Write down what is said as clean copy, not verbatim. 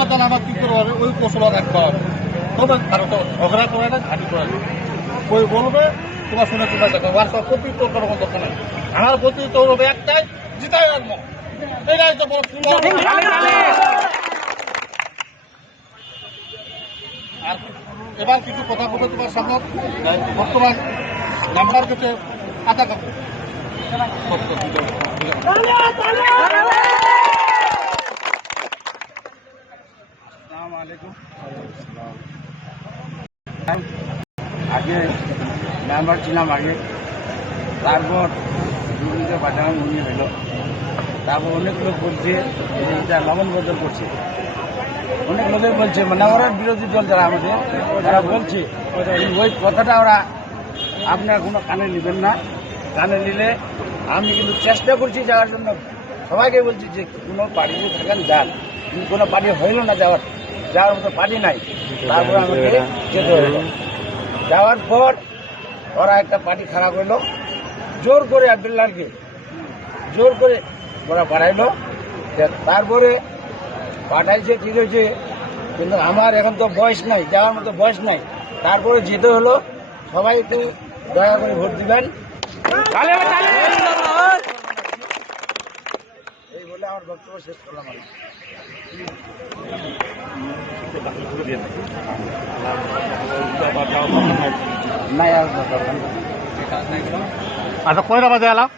বাদান আমার কি করতে হবে ওই কৌশল রাখতে হবে তবে আর তো ঝগড়া করে না ঘাটি করে না ওই বলবে তোমার শুনে তোমরা দেখো আর সব প্রতিউত্তর করার কোনো দরকার নেই আমার প্রতিউত্তর হবে একটাই জিতাই রাখবো এটাই তো বড় আর এবার কিছু কথা বলবে তোমার সামনে বর্তমান নাম্বার কাছে আধা কাপ আগে মেম্বার ছিলাম আগে তারপর দুর্নীতি বাজানো নিয়ে হলো তারপর অনেক লোক বলছে এটা লবণ বদল করছে অনেক লোকের বলছে মানে ওরা বিরোধী দল যারা আমাদের তারা বলছে ওই কথাটা ওরা আপনার কোনো কানে নেবেন না কানে নিলে আমি কিন্তু চেষ্টা করছি যাওয়ার জন্য সবাইকে বলছি যে কোনো পার্টিতে থাকেন যান কিন্তু কোনো পার্টি হইল না যাওয়ার মতো পার্টি নাই তারপরে আমাকে যেতে হলো যাওয়ার পর ওরা একটা পার্টি খারাপ হইলো জোর করে আব্দুল্লাহকে জোর করে ওরা বাড়াইলো তারপরে পাঠাইছে ঠিক হয়েছে কিন্তু আমার এখন তো বয়স নাই যাওয়ার মতো বয়স নাই তারপরে যেতে হলো সবাই একটু দয়া করে ভোট দিবেন এই বলে আমার বক্তব্য শেষ করলাম আচ্ছা কয়টা বাজে এলাম